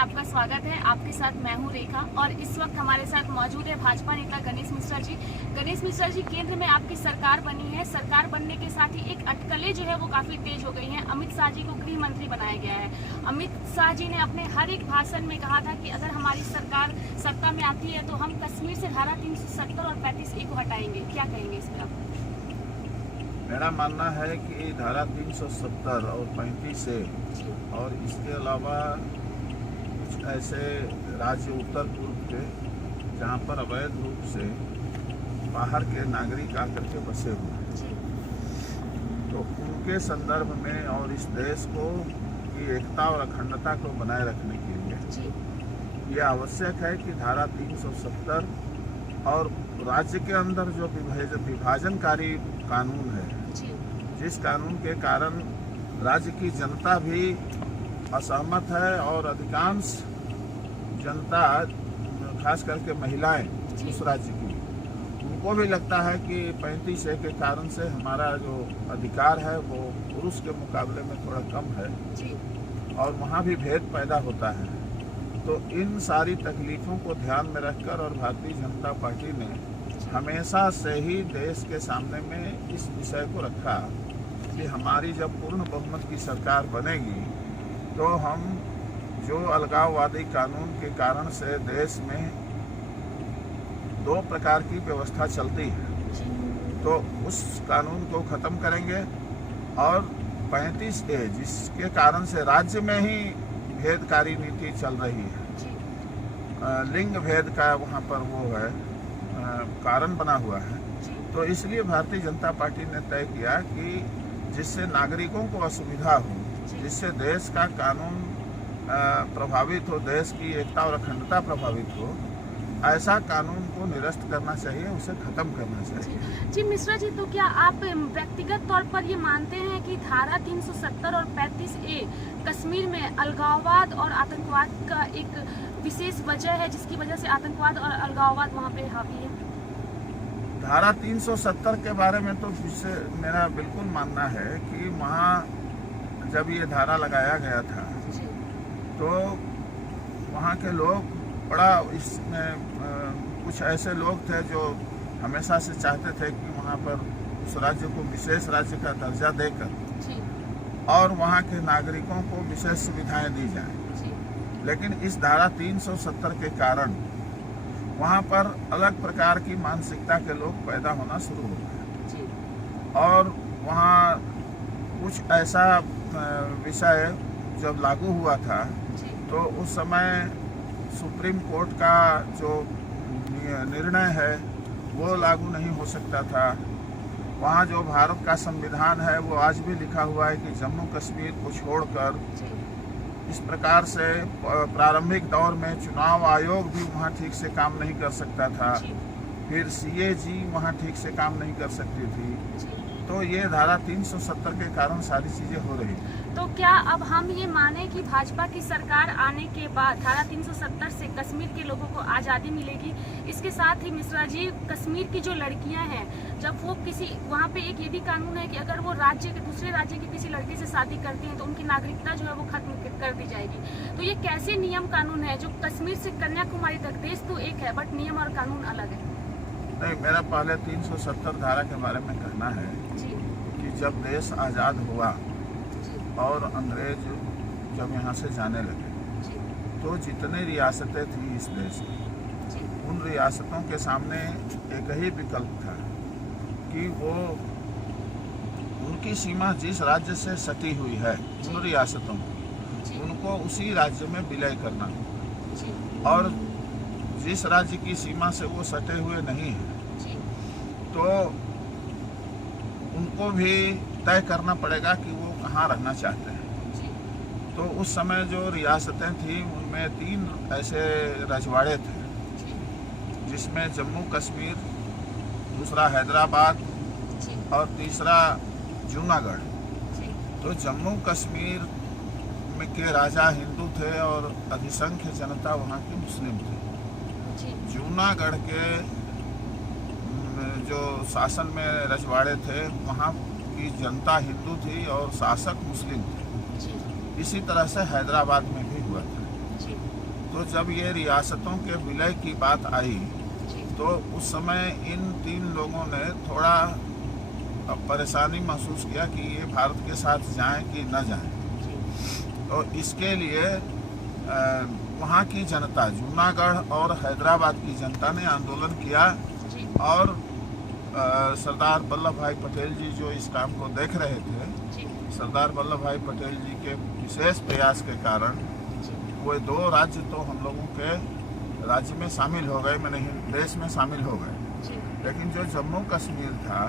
आपका स्वागत है। आपके साथ मैं हूं रेखा और इस वक्त हमारे साथ मौजूद है भाजपा नेता गणेश मिश्रा जी। गणेश मिश्रा जी, केंद्र में आपकी सरकार बनी है। सरकार बनने के साथ ही एक अटकलें जो है वो काफी तेज हो गई हैं। अमित शाह जी को गृह मंत्री बनाया गया है। अमित शाह जी ने अपने हर एक भाषण में कहा था कि अगर हमारी सरकार सत्ता में आती है तो हम कश्मीर से धारा 370 और 35A को हटाएंगे। क्या कहेंगे इस पर आप? मेरा मानना है कि धारा 370 और 35A और इसके अलावा कुछ ऐसे राज्य उत्तर पूर्व के जहाँ पर अवैध रूप से बाहर के नागरिक आकर के बसे हुए हैं, तो उनके संदर्भ में और इस देश को की एकता और अखंडता को बनाए रखने के लिए यह आवश्यक है कि धारा 370 और राज्य के अंदर जो विभाजनकारी कानून है, जिस कानून के कारण राज्य की जनता भी असहमत है और अधिकांश जनता खास करके महिलाएं उस राज्य की, उनको भी लगता है कि 35A के कारण से हमारा जो अधिकार है वो पुरुष के मुकाबले में थोड़ा कम है और वहाँ भी भेद पैदा होता है। तो इन सारी तकलीफों को ध्यान में रखकर और भारतीय जनता पार्टी ने हमेशा से ही देश के सामने में इस विषय को रखा कि हमारी जब पूर्ण बहुमत की सरकार बनेगी तो हम जो अलगाववादी कानून के कारण से देश में दो प्रकार की व्यवस्था चलती है, तो उस कानून को ख़त्म करेंगे और 35A जिसके कारण से राज्य में ही भेदकारी नीति चल रही है, लिंग भेद का वहाँ पर वो है कारण बना हुआ है। तो इसलिए भारतीय जनता पार्टी ने तय किया कि जिससे नागरिकों को असुविधा हो, जिससे देश का कानून प्रभावित हो, देश की एकता और अखंडता प्रभावित हो, ऐसा कानून को निरस्त करना चाहिए, उसे खत्म करना चाहिए। जी मिश्रा जी, तो क्या आप व्यक्तिगत तौर पर ये मानते हैं कि धारा 370 और 35A कश्मीर में अलगाववाद और आतंकवाद का एक विशेष वजह है, जिसकी वजह से आतंकवाद और अलगाववाद वहाँ पे हावी है? धारा 370 के बारे में तो मेरा बिल्कुल मानना है कि वहाँ जब ये धारा लगाया गया था तो वहाँ के लोग बड़ा इसमें कुछ ऐसे लोग थे जो हमेशा से चाहते थे कि वहाँ पर उस राज्य को विशेष राज्य का दर्जा देकर और वहाँ के नागरिकों को विशेष सुविधाएं दी जाएं। लेकिन इस धारा 370 के कारण वहाँ पर अलग प्रकार की मानसिकता के लोग पैदा होना शुरू हो गए और वहाँ कुछ ऐसा विषय जब लागू हुआ था तो उस समय सुप्रीम कोर्ट का जो निर्णय है वो लागू नहीं हो सकता था। वहाँ जो भारत का संविधान है वो आज भी लिखा हुआ है कि जम्मू कश्मीर को छोड़कर इस प्रकार से प्रारंभिक दौर में चुनाव आयोग भी वहाँ ठीक से काम नहीं कर सकता था, फिर CAG वहाँ ठीक से काम नहीं कर सकती थी। तो ये धारा 370 के कारण सारी चीजें हो रही हैं। तो क्या अब हम ये माने कि भाजपा की सरकार आने के बाद धारा 370 से कश्मीर के लोगों को आज़ादी मिलेगी? इसके साथ ही मिश्रा जी, कश्मीर की जो लड़कियां हैं, जब वो किसी वहाँ पे एक ये भी कानून है कि अगर वो दूसरे राज्य की किसी लड़की से शादी करती हैं तो उनकी नागरिकता जो है वो खत्म कर दी जाएगी। तो ये कैसे नियम कानून है जो कश्मीर से कन्याकुमारी तक, देश तो एक है बट नियम और कानून अलग है? नहीं, मेरा पहले 370 धारा के बारे में कहना है कि जब देश आज़ाद हुआ और अंग्रेज जब यहाँ से जाने लगे तो जितने रियासतें थी इस देश की, उन रियासतों के सामने एक ही विकल्प था कि वो उनकी सीमा जिस राज्य से सटी हुई है उन रियासतों की, उनको उसी राज्य में विलय करना, और जिस राज्य की सीमा से वो सटे हुए नहीं हैं तो उनको भी तय करना पड़ेगा कि वो कहाँ रहना चाहते हैं। तो उस समय जो रियासतें थी उनमें 3 ऐसे रजवाड़े थे, जिसमें जम्मू कश्मीर, दूसरा हैदराबाद और तीसरा जूनागढ़। तो जम्मू कश्मीर में के राजा हिंदू थे और अधिसंख्य जनता वहाँ की मुस्लिम थी। जूनागढ़ के जो शासन में रजवाड़े थे वहाँ की जनता हिंदू थी और शासक मुस्लिम थे। इसी तरह से हैदराबाद में भी हुआ था। तो जब ये रियासतों के विलय की बात आई जी तो उस समय इन 3 लोगों ने थोड़ा परेशानी महसूस किया कि ये भारत के साथ जाएं कि न जाएं। जी तो इसके लिए वहाँ की जनता, जूनागढ़ और हैदराबाद की जनता ने आंदोलन किया जी और सरदार वल्लभ भाई पटेल जी जो इस काम को देख रहे थे, जी सरदार वल्लभ भाई पटेल जी के विशेष प्रयास के कारण जी वो 2 राज्य तो हम लोगों के राज्य में शामिल हो गए, मैंने देश में शामिल हो गए। जी लेकिन जो जम्मू कश्मीर था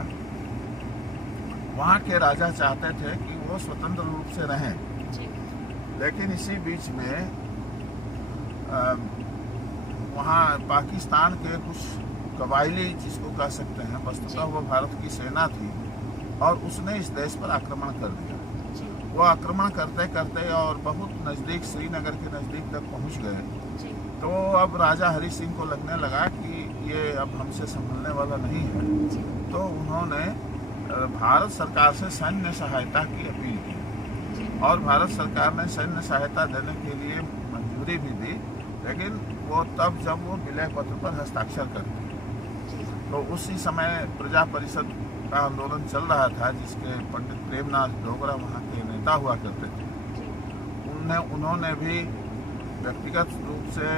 वहाँ के राजा चाहते थे कि वो स्वतंत्र रूप से रहें, जी लेकिन इसी बीच में वहाँ पाकिस्तान के कुछ कबायली, जिसको कह सकते हैं, वस्तुतः वो भारत की सेना थी और उसने इस देश पर आक्रमण कर दिया। जी वो आक्रमण करते करते और बहुत नज़दीक, श्रीनगर के नज़दीक तक पहुँच गए। जी तो अब राजा हरि सिंह को लगने लगा कि ये अब हमसे संभलने वाला नहीं है। जी तो उन्होंने भारत सरकार से सैन्य सहायता की अपील की जी और भारत सरकार ने सैन्य सहायता देने के लिए मंजूरी भी दी, लेकिन वो तब जब वो विलय पत्र पर हस्ताक्षर कर दिए। तो उसी समय प्रजा परिषद का आंदोलन चल रहा था, जिसके पंडित प्रेमनाथ डोगरा वहाँ के नेता हुआ करते थे। उन्होंने भी व्यक्तिगत रूप से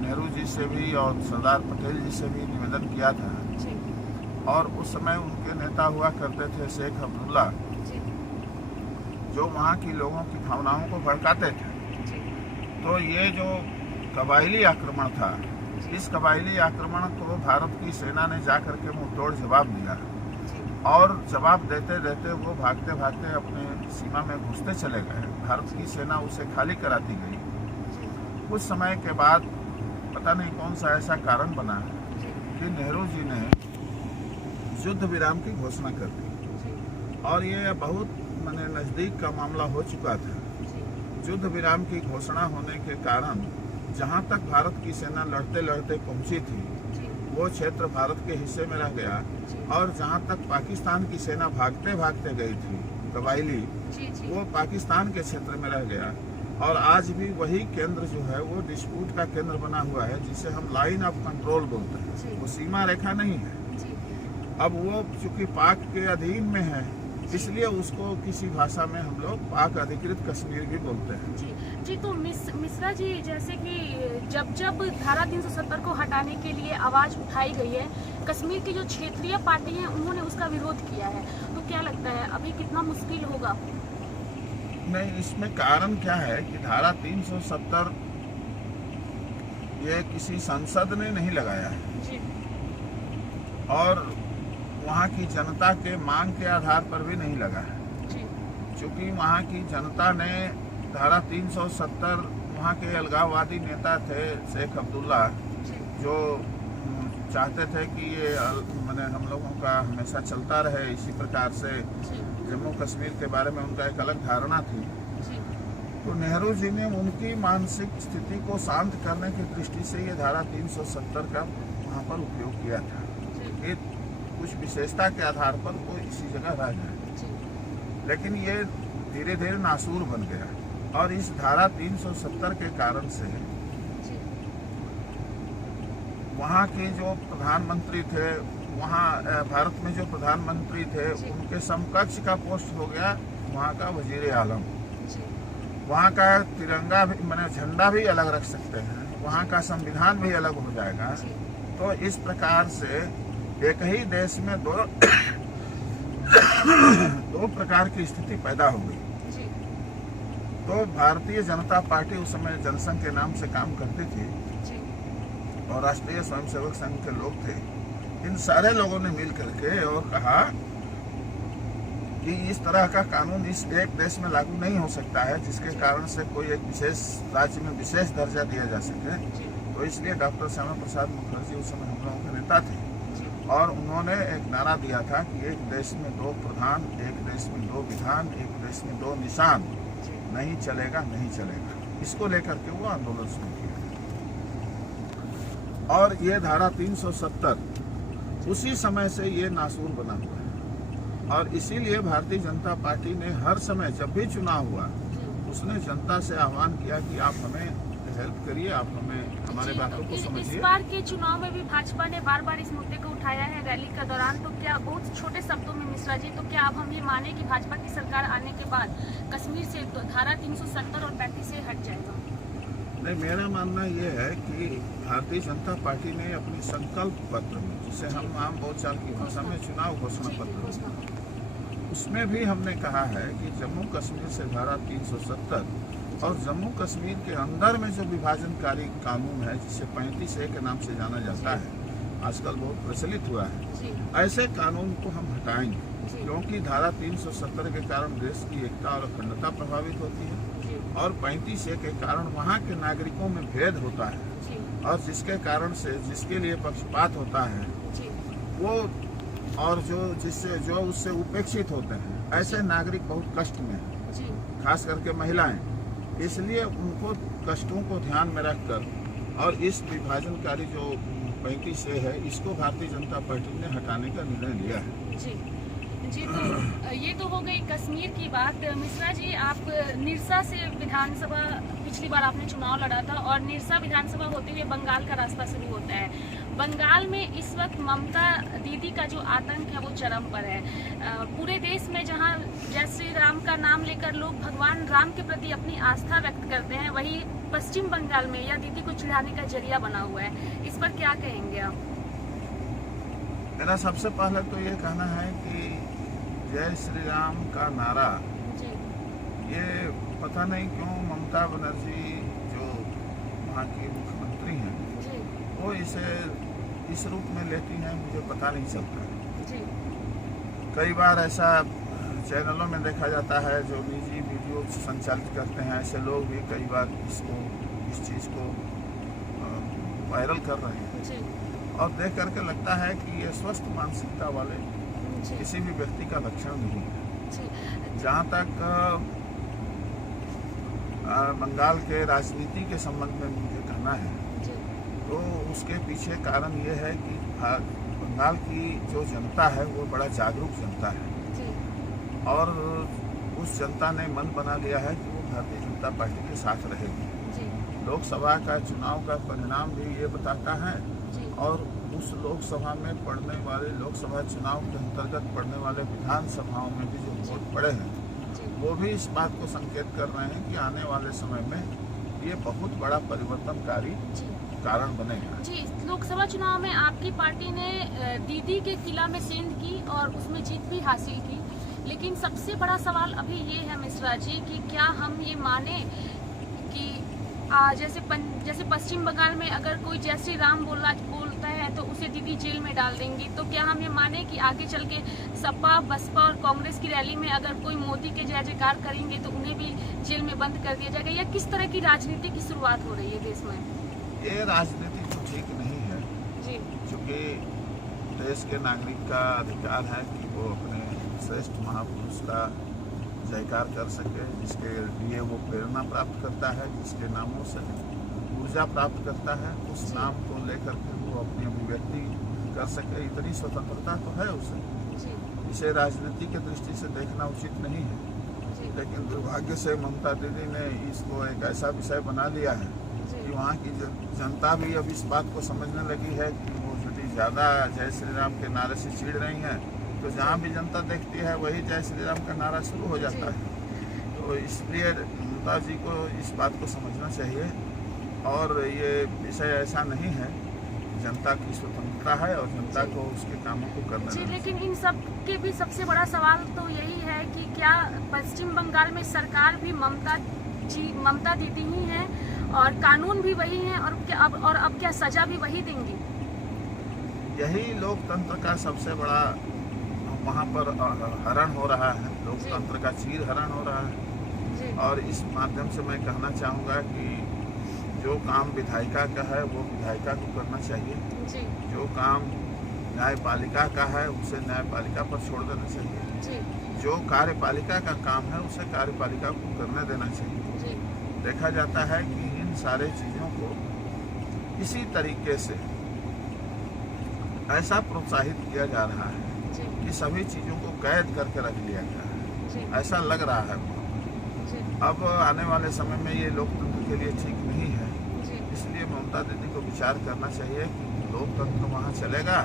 नेहरू जी से भी और सरदार पटेल जी से भी निवेदन किया था जी और उस समय उनके नेता हुआ करते थे शेख अब्दुल्ला, जी जो वहाँ की लोगों की भावनाओं को भड़काते थे। जी तो ये जो कबायली आक्रमण था, इस कबायली आक्रमण को भारत की सेना ने जाकर के मुंहतोड़ जवाब दिया और जवाब देते देते वो भागते भागते अपने सीमा में घुसते चले गए। भारत की सेना उसे खाली कराती गई। कुछ समय के बाद पता नहीं कौन सा ऐसा कारण बना कि नेहरू जी ने युद्ध विराम की घोषणा कर दी और ये बहुत माने नज़दीक का मामला हो चुका था। युद्ध विराम की घोषणा होने के कारण जहाँ तक भारत की सेना लड़ते लड़ते पहुँची थी वो क्षेत्र भारत के हिस्से में रह गया और जहाँ तक पाकिस्तान की सेना भागते भागते गई थी कबायली, वो पाकिस्तान के क्षेत्र में रह गया। और आज भी वही केंद्र जो है वो डिस्प्यूट का केंद्र बना हुआ है, जिसे हम लाइन ऑफ कंट्रोल बोलते हैं। वो सीमा रेखा नहीं है। अब वो चूंकि पाक के अधीन में है, इसलिए उसको किसी भाषा में हम लोग पाक अधिकृत कश्मीर भी बोलते हैं। जी तो मिश्रा जी, जैसे कि जब जब धारा 370 को हटाने के लिए आवाज उठाई गई है, कश्मीर की जो क्षेत्रीय पार्टी है उन्होंने उसका विरोध किया है, तो क्या लगता है अभी कितना मुश्किल होगा? नहीं, इसमें कारण क्या है कि धारा 370 ये किसी संसद ने नहीं लगाया है जी और वहाँ की जनता के मांग के आधार पर भी नहीं लगा है। जी चूँकि वहाँ की जनता ने धारा 370, वहाँ के अलगाववादी नेता थे शेख अब्दुल्ला, जो चाहते थे कि ये माने हम लोगों का हमेशा चलता रहे इसी प्रकार से। जम्मू कश्मीर के बारे में उनका एक अलग धारणा थी। तो नेहरू जी ने उनकी मानसिक स्थिति को शांत करने की दृष्टि से ये धारा 370 का वहाँ पर उपयोग किया था। ये कुछ विशेषता के आधार पर वो इसी जगह रह गए, लेकिन ये धीरे धीरे नासूर बन गया और इस धारा 370 के कारण से वहाँ के जो प्रधानमंत्री थे, वहाँ भारत में जो प्रधानमंत्री थे, उनके समकक्ष का पोस्ट हो गया वहाँ का वजीर आलम। वहाँ का तिरंगा भी माने झंडा भी अलग रख सकते हैं, वहाँ का संविधान भी अलग हो जाएगा। तो इस प्रकार से एक ही देश में दो प्रकार की स्थिति पैदा हो गई। तो भारतीय जनता पार्टी उस समय जनसंघ के नाम से काम करती थी और राष्ट्रीय स्वयंसेवक संघ के लोग थे। इन सारे लोगों ने मिल करके और कहा कि इस तरह का कानून इस एक देश में लागू नहीं हो सकता है जिसके कारण से कोई एक विशेष राज्य में विशेष दर्जा दिया जा सके। तो इसलिए डॉक्टर श्यामा प्रसाद मुखर्जी उस समय हम लोगों के नेता थे और उन्होंने एक नारा दिया था कि एक देश में दो प्रधान, एक देश में दो विधान, एक देश में दो निशान, नहीं चलेगा नहीं चलेगा। इसको लेकर के वो आंदोलन शुरू किया और ये धारा 370 उसी समय से ये नासूर बना हुआ है। और इसीलिए भारतीय जनता पार्टी ने हर समय जब भी चुनाव हुआ उसने जनता से आह्वान किया कि आप हमें हेल्प के करिए, आप हमें हमारे जी, बातों को इस समझिए। बार के चुनाव में भी भाजपा ने बार बार इस मुद्दे को उठाया है रैली के दौरान, तो क्या बहुत छोटे शब्दों में मिश्रा जी, तो क्या अब हम ये माने कि भाजपा की सरकार आने के बाद कश्मीर से धारा 370 और 35 से हट जाएगा? नहीं, मेरा मानना ये है कि भारतीय जनता पार्टी ने अपने संकल्प पत्र में, जिसे हम आम बोलचाल की भाषा में चुनाव घोषणा पत्र, उसमें भी हमने कहा है कि जम्मू कश्मीर से धारा 370 और जम्मू कश्मीर के अंदर में जो विभाजनकारी कानून है, जिसे 35A के नाम से जाना जाता है, आजकल बहुत प्रचलित हुआ है, ऐसे कानून को हम हटाएंगे, क्योंकि धारा 370 के कारण देश की एकता और अखंडता प्रभावित होती है और 35A के कारण वहाँ के नागरिकों में भेद होता है और जिसके कारण से जिसके लिए पक्षपात होता है वो, और जो उससे उपेक्षित होते हैं, ऐसे नागरिक बहुत कष्ट में हैं, खास करके महिलाएं। इसलिए उनको कष्टों को ध्यान में रखकर और इस विभाजनकारी जो 35A है, इसको भारतीय जनता पार्टी ने हटाने का निर्णय लिया है। जी, तो ये तो हो गई कश्मीर की बात। मिश्रा जी, आप निरसा से विधानसभा पिछली बार आपने चुनाव लड़ा था और निरसा विधानसभा होते हुए बंगाल का रास्ता शुरू होता है। बंगाल में इस वक्त ममता दीदी का जो आतंक है वो चरम पर है। पूरे देश में जहां जय श्री राम का नाम लेकर लोग भगवान राम के प्रति अपनी आस्था व्यक्त करते हैं, वहीं पश्चिम बंगाल में यह दीदी को चिढ़ाने का जरिया बना हुआ है। इस पर क्या कहेंगे आप? मेरा सबसे पहले तो ये कहना है कि जय श्री राम का नारा, ये पता नहीं क्यों ममता बनर्जी जो वहाँ की मुख्यमंत्री हैं, वो इसे इस रूप में लेती हैं, मुझे पता नहीं चलता। कई बार ऐसा चैनलों में देखा जाता है जो निजी वीडियो संचालित करते हैं, ऐसे लोग भी कई बार इस चीज़ को वायरल कर रहे हैं और देख करके लगता है कि ये स्वस्थ मानसिकता वाले किसी भी व्यक्ति का लक्षण नहीं है। जहाँ तक बंगाल के राजनीति के संबंध में मुझे कहना है, तो उसके पीछे कारण ये है कि बंगाल की जो जनता है वो बड़ा जागरूक जनता है और उस जनता ने मन बना लिया है कि वो भारतीय जनता पार्टी के साथ रहेगी। लोकसभा का चुनाव का परिणाम भी ये बताता है और उस लोकसभा में पढ़ने वाले, लोकसभा चुनाव के अंतर्गत पढ़ने वाले विधानसभाओं में भी जो वोट पड़े हैं, वो भी इस बात को संकेत कर रहे हैं कि आने वाले समय में ये बहुत बड़ा परिवर्तनकारी कारण बनेगा। जी, लोकसभा चुनाव में आपकी पार्टी ने दीदी के किला में सेंध की और उसमें जीत भी हासिल की, लेकिन सबसे बड़ा सवाल अभी ये है मिश्रा जी कि क्या हम ये माने कि जैसे पश्चिम बंगाल में अगर कोई जय श्री राम बोलता है तो उसे दीदी जेल में डाल देंगी, तो क्या हम ये माने कि आगे चल के सपा, बसपा और कांग्रेस की रैली में अगर कोई मोदी के जय जयकार करेंगे तो उन्हें भी जेल में बंद कर दिया जाएगा, या किस तरह की राजनीति की शुरुआत हो रही है देश में? ये राजनीति तो ठीक नहीं है जी, क्योंकि देश के नागरिक का अधिकार है कि वो अपने श्रेष्ठ महापुरुष का जयकार कर सके, जिसके लिए वो प्रेरणा प्राप्त करता है, जिसके नामों से ऊर्जा प्राप्त करता है, उस नाम को लेकर के वो अपनी अभिव्यक्ति कर सके। इतनी स्वतंत्रता तो है उसे, इसे राजनीति की दृष्टि से देखना उचित नहीं है। लेकिन दुर्भाग्य से ममता दीदी ने इसको एक ऐसा विषय बना लिया है कि वहाँ की जनता भी अब इस बात को समझने लगी है कि वो झूठी ज़्यादा जय श्री राम के नारे से चिढ़ रही हैं, तो जहाँ भी जनता देखती है वही जय श्री राम का नारा शुरू हो जाता है। तो इसलिए ममता जी को इस बात को समझना चाहिए और ये विषय ऐसा नहीं है, जनता की स्वतंत्रता है और जनता को उसके कामों को करना चाहिए। लेकिन इन सब के भी सबसे बड़ा सवाल तो यही है कि क्या पश्चिम बंगाल में सरकार भी ममता दीदी ही है और कानून भी वही है और अब क्या सजा भी वही देंगी? यही लोकतंत्र का सबसे बड़ा वहाँ पर हरण हो रहा है, लोकतंत्र का चीर हरण हो रहा है। और इस माध्यम से मैं कहना चाहूँगा कि जो काम विधायिका का है वो विधायिका को करना चाहिए, जो काम न्यायपालिका का है उसे न्यायपालिका पर छोड़ देना चाहिए, जो कार्यपालिका का काम है उसे कार्यपालिका को करने देना चाहिए। देखा जाता है कि इन सारे चीज़ों को इसी तरीके से ऐसा प्रोत्साहित किया जा रहा है कि सभी चीज़ों को कैद करके रख लिया गया है, ऐसा लग रहा है। अब आने वाले समय में ये लोकतंत्र के लिए ठीक नहीं है, ममता दीदी को विचार करना चाहिए कि लोकतंत्र वहाँ चलेगा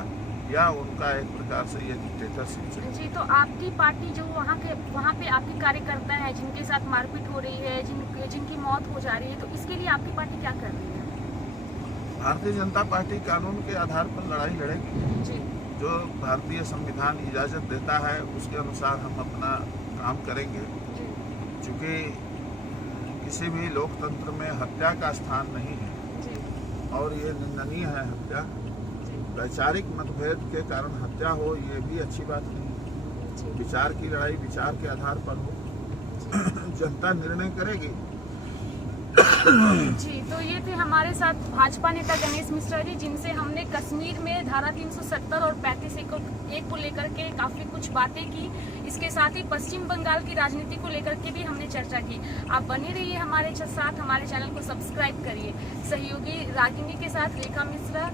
या उनका एक प्रकार से ये डिक्टेटरशिप चलेगा। जी, तो आपकी पार्टी जो वहाँ पे आपके कार्यकर्ता हैं जिनके साथ मारपीट हो रही है, जिनकी मौत हो जा रही है, तो इसके लिए आपकी पार्टी क्या कर रही है? भारतीय जनता पार्टी कानून के आधार पर लड़ाई लड़ेगी। जी, जो भारतीय संविधान इजाज़त देता है उसके अनुसार हम अपना काम करेंगे। जी, चूँकि किसी भी लोकतंत्र में हत्या का स्थान नहीं है जी, और ये निंदनीय है हत्या। जी, वैचारिक मतभेद के कारण हत्या हो ये भी अच्छी बात नहीं है। जी, विचार की लड़ाई विचार के आधार पर हो, जनता निर्णय करेगी। जी। तो ये थे हमारे साथ भाजपा नेता गणेश मिश्रा जी, जिनसे हमने कश्मीर में धारा 370 और 35 को लेकर के काफी कुछ बातें की। इसके साथ ही पश्चिम बंगाल की राजनीति को लेकर के भी हमने चर्चा की। आप बने रहिए हमारे साथ, हमारे चैनल को सब्सक्राइब करिए। सहयोगी रागिनी के साथ रेखा मिश्रा।